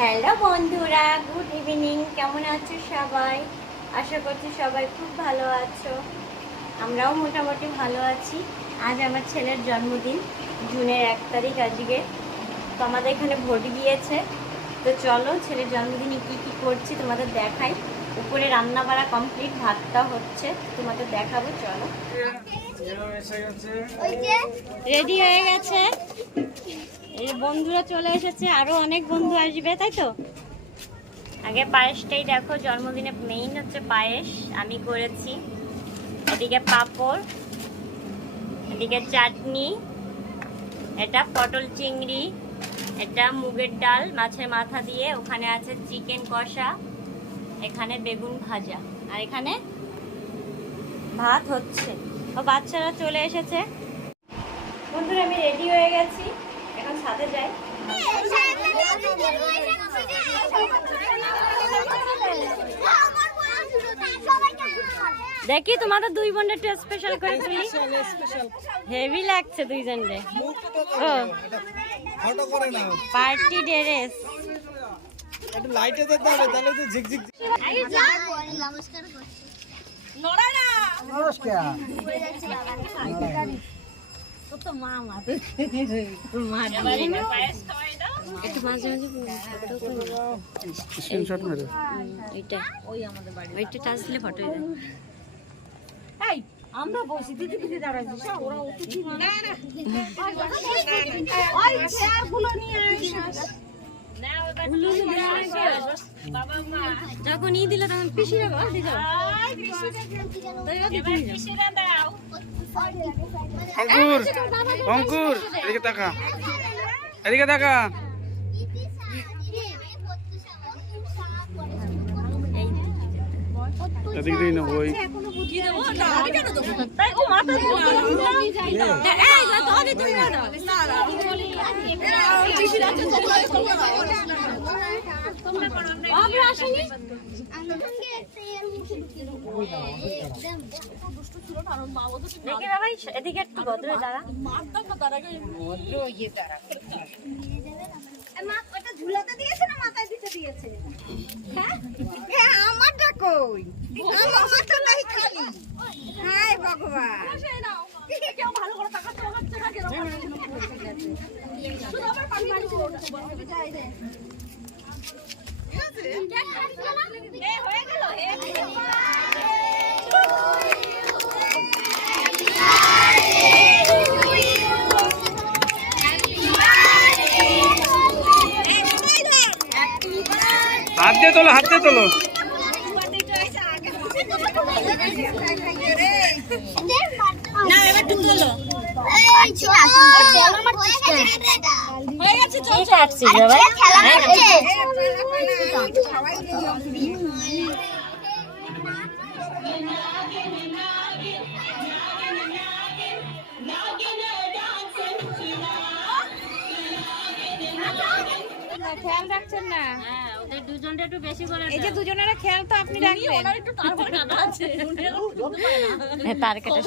Hello বন্ধুরা, good evening. কেমন আছো সবাই? আশা করছি সবাই খুব ভালো আছো। আমরাও মোটামুটি ভালো আছি। আজ আমার ছেলের জন্মদিন, জুনের 1 তারিখ আজকে। তো আমাদের এখানে ভোট দিয়েছে। তো চলো ছেলের জন্মদিনে কী কী করছি তোমাদের দেখাই। উপরে রান্না বাড়া কমপ্লিট, ভাতটা হচ্ছে, তোমাদের দেখাবো। চলো, রেডি হয়ে গেছে। এই বন্ধুরা চলে এসেছে, আরো অনেক বন্ধু আসবে, তাই তো। আগে পায়েসটাই দেখো, জন্মদিনে মেইন হচ্ছে পায়েস, আমি করেছি। এদিকে পাঁপড়, এদিকে চাটনি, এটা পটল চিংড়ি, এটা মুগের ডাল মাছের মাথা দিয়ে, ওখানে আছে চিকেন কষা, এখানে বেগুন ভাজা, আর এখানে ভাত হচ্ছে। ও বাচ্চারা চলে এসেছে। বন্ধুরা আমি রেডি হয়ে গেছি, এখন সাথে যাই। দেখি তোমাদের দুই বোনের একটু স্পেশাল করে তুলি। হেভি লাগছে দুইজনরে। ও ফটো করে নাও, পার্টি ড্রেস। একটু লাইটে যেতে হবে, তাহলে তো ঝিকঝিক। নমস্কার তো মা মাঝে মাঝে স্ক্রিনশট মেরে এইটা ওই আমাদের বাড়ি, ওইটা টাচ দিলে ফটো হয়ে যায়। এই আমরা বসি দিদি দিদি দাঁড়াচ্ছি, ওরা উঠেছি না না ওই চেয়ার গুলো নিয়ে আইস না, বাবা মা যখন ই দিলে তখন পিসিরা ঘর দিয়ে যাও। পিছিয়ে দাও। অঙ্কুর, অঙ্কুর এদিকে তাকা, এদিকে তাকা। এদিক দিয়ে নেবো ওই এদিকে একটু ভদ্র দাঁড়া। ঝুলাতে দিয়েছে না মাথায় দিতে দিয়েছে? হ্যাঁ আমারটা কই, আমার মাথা নাই খালি। হায় ভগবান, কেউ ভালো করে তাকাচ্ছে না কেন? শুধু আমার পানি পানি ছিল যাই রে। হয়ে গেল হাত দিয়ে তোলো, হাত দিয়ে তোলো। না এবার একটু তোলো। হয়ে গেছে, চল খেয়াল রাখছেন না? হ্যাঁ, ওদের দুজনটা একটু বেশি করে এই যে দুজনের খেয়াল তো আপনি রাখবেন। তার কেটে